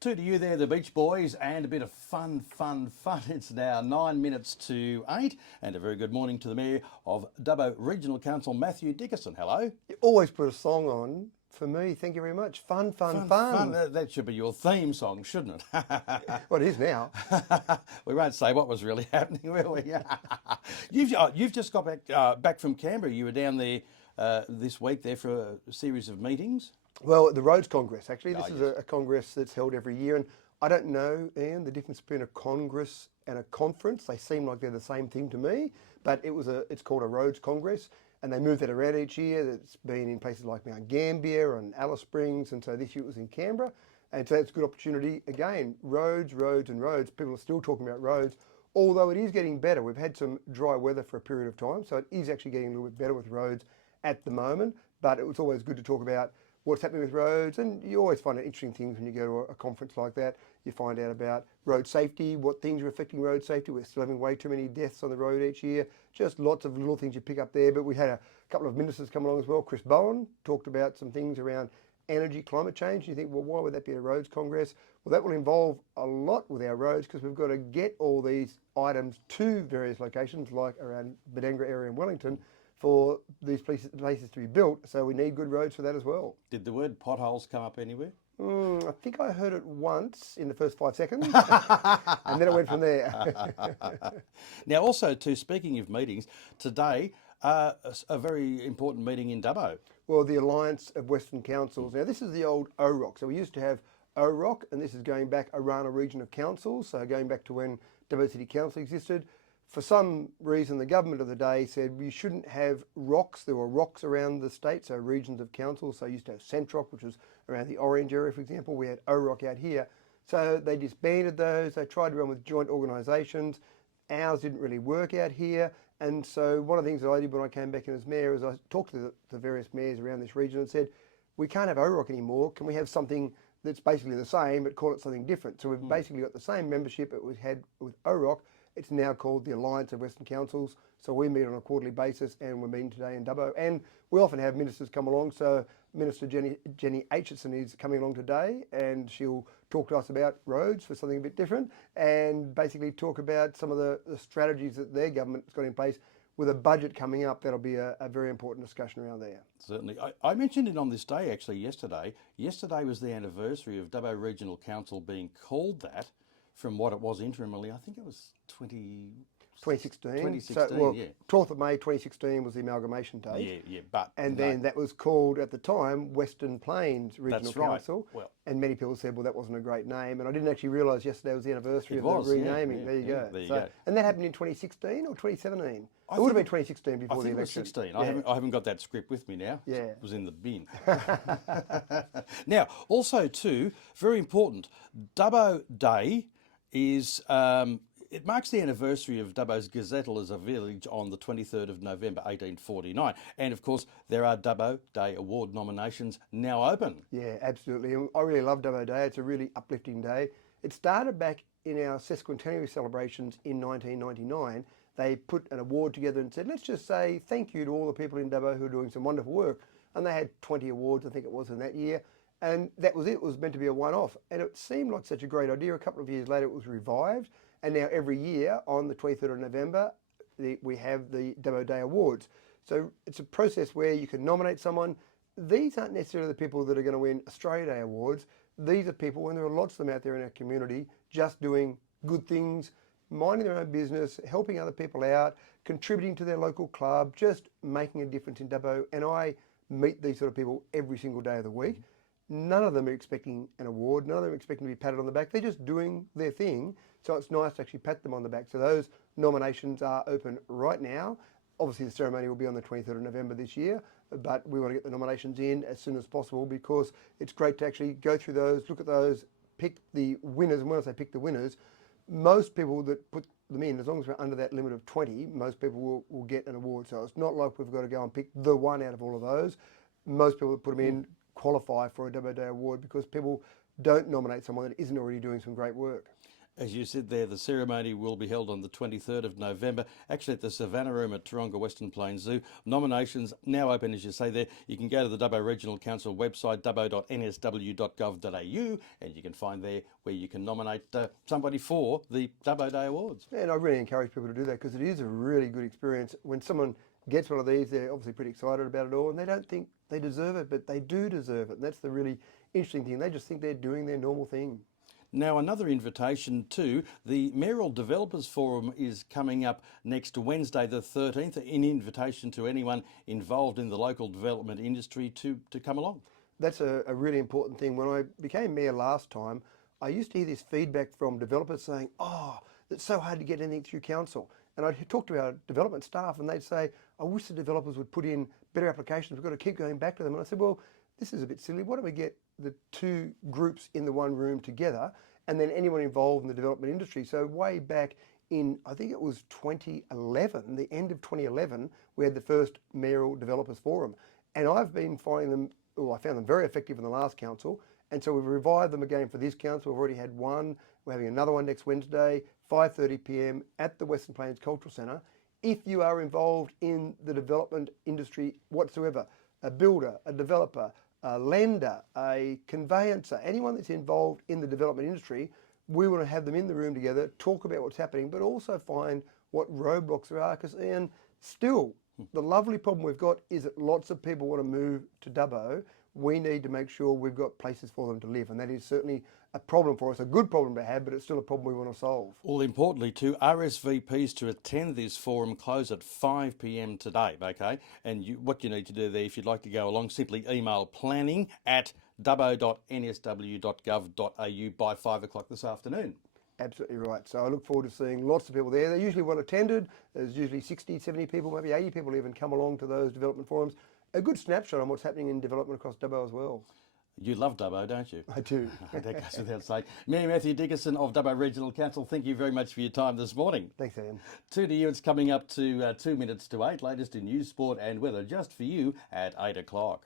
Two to you there, the Beach Boys, and a bit of fun. It's now 9 minutes to 8, and a very good morning to the Mayor of Dubbo Regional Council, Matthew Dickerson. Hello. You always put a song on for me. Thank you very much. Fun. That should be your theme song, shouldn't it? Well, it is now. We won't say what was really happening, will we? You've just got back from Canberra. You were down there this week there for a series of meetings. Well, the Roads Congress, actually. This is yes. a congress that's held every year. And I don't know, Ian, the difference between a congress and a conference. They seem like they're the same thing to me, but it's called a Roads Congress. And they move that around each year. It's been in places like Mount Gambier and Alice Springs. And so this year it was in Canberra. And so it's a good opportunity. Again, roads. People are still talking about roads, although it is getting better. We've had some dry weather for a period of time. So it is actually getting a little bit better with roads at the moment. But it was always good to talk about what's happening with roads, and you always find interesting things when you go to a conference like that. You find out about road safety, what things are affecting road safety. We're still having way too many deaths on the road each year. Just lots of little things you pick up there. But we had a couple of ministers come along as well. Chris Bowen talked about some things around energy, climate change. You think, well, why would that be a roads congress? Well, that will involve a lot with our roads because we've got to get all these items to various locations, like around Badangra area in Wellington, for these places to be built, so we need good roads for that as well. Did the word potholes come up anywhere? I think I heard it once in the first 5 seconds, and then it went from there. Now, also, too, speaking of meetings, today, a very important meeting in Dubbo. Well, the Alliance of Western Councils. Now, this is the old OROC. So we used to have OROC, and this is going back Arana Region of Councils, so going back to when Dubbo City Council existed. For some reason, the government of the day said we shouldn't have rocks. There were rocks around the state, so regions of council. So I used to have Centrock, which was around the Orange area, for example. We had OROC out here. So they disbanded those. They tried to run with joint organisations. Ours didn't really work out here. And so one of the things that I did when I came back in as mayor is I talked to the various mayors around this region and said, we can't have OROC anymore. Can we have something that's basically the same, but call it something different? So we've basically got the same membership that we had with OROC. It's now called the Alliance of Western Councils. So we meet on a quarterly basis, and we're meeting today in Dubbo. And we often have ministers come along. So Minister Jenny Aitchison is coming along today, and she'll talk to us about roads for something a bit different, and basically talk about some of the strategies that their government's got in place. With a budget coming up, that'll be a very important discussion around there. Certainly. I mentioned it on this day, actually, yesterday. Yesterday was the anniversary of Dubbo Regional Council being called that, from what it was interimly. I think it was 2016. 2016, so, well, yeah. 12th of May 2016 was the amalgamation date. Yeah, but... And then that was called, at the time, Western Plains Regional That's right. Council. Well, and many people said, well, that wasn't a great name. And I didn't actually realise yesterday was the anniversary of the renaming. There you go. There you go. And that happened in 2016 or 2017? It would have been 2016 before the election. I think it was 16. Yeah. I haven't got that script with me now. Yeah. It was in the bin. Now, also too, very important, Dubbo Day is... it marks the anniversary of Dubbo's gazettal as a village on the 23rd of November 1849. And of course, there are Dubbo Day Award nominations now open. Yeah, absolutely. And I really love Dubbo Day. It's a really uplifting day. It started back in our sesquicentenary celebrations in 1999. They put an award together and said, let's just say thank you to all the people in Dubbo who are doing some wonderful work. And they had 20 awards, I think it was, in that year. And that was it. It was meant to be a one-off. And it seemed like such a great idea. A couple of years later, it was revived. And now every year on the 23rd of November, we have the Dubbo Day Awards. So it's a process where you can nominate someone. These aren't necessarily the people that are going to win Australia Day Awards. These are people, and there are lots of them out there in our community, just doing good things, minding their own business, helping other people out, contributing to their local club, just making a difference in Dubbo. And I meet these sort of people every single day of the week. None of them are expecting an award. None of them are expecting to be patted on the back. They're just doing their thing. So it's nice to actually pat them on the back. So those nominations are open right now. Obviously, the ceremony will be on the 23rd of November this year, but we want to get the nominations in as soon as possible because it's great to actually go through those, look at those, pick the winners. And when I say pick the winners, most people that put them in, as long as we're under that limit of 20, most people will get an award. So it's not like we've got to go and pick the one out of all of those. Most people that put them in qualify for a Dubbo Day Award because people don't nominate someone that isn't already doing some great work. As you said there, the ceremony will be held on the 23rd of November, actually at the Savannah Room at Taronga Western Plains Zoo. Nominations now open, as you say there. You can go to the Dubbo Regional Council website, dubbo.nsw.gov.au, and you can find there where you can nominate somebody for the Dubbo Day Awards. And I really encourage people to do that because it is a really good experience. When someone gets one of these, they're obviously pretty excited about it all, and they don't think they deserve it, but they do deserve it. And that's the really interesting thing. They just think they're doing their normal thing. Now, another invitation to the Mayoral Developers Forum is coming up next Wednesday the 13th, an invitation to anyone involved in the local development industry to come along. That's a really important thing. When I became mayor last time, I used to hear this feedback from developers saying, oh, it's so hard to get anything through council. And I'd talk to our development staff and they'd say, I wish the developers would put in better applications. We've got to keep going back to them. And I said, well, this is a bit silly. Why don't we get the two groups in the one room together and then anyone involved in the development industry? So way back in, I think it was 2011, the end of 2011, we had the first Mayoral Developers Forum. And I've been finding them, I found them very effective in the last council. And so we've revived them again for this council. We've already had one. We're having another one next Wednesday, 5:30 p.m. at the Western Plains Cultural Centre. If you are involved in the development industry whatsoever, a builder, a developer, a lender, a conveyancer, anyone that's involved in the development industry, we want to have them in the room together, talk about what's happening, but also find what roadblocks there are. Because, Ian, still, the lovely problem we've got is that lots of people want to move to Dubbo. We need to make sure we've got places for them to live, and that is certainly a problem for us, a good problem to have, but it's still a problem we want to solve. All importantly too, RSVPs to attend this forum close at 5 p.m. today, okay? And what you need to do there, if you'd like to go along, simply email planning@dubbo.nsw.gov.au by 5 o'clock this afternoon. Absolutely right. So I look forward to seeing lots of people there. They're usually well attended. There's usually 60, 70 people, maybe 80 people even come along to those development forums. A good snapshot on what's happening in development across Dubbo as well. You love Dubbo, don't you? I do. That goes without saying. Mayor Matthew Dickinson of Dubbo Regional Council, thank you very much for your time this morning. Thanks, Ian. 2 to you, it's coming up to 2 minutes to 8, latest in news, sport and weather, just for you at 8 o'clock.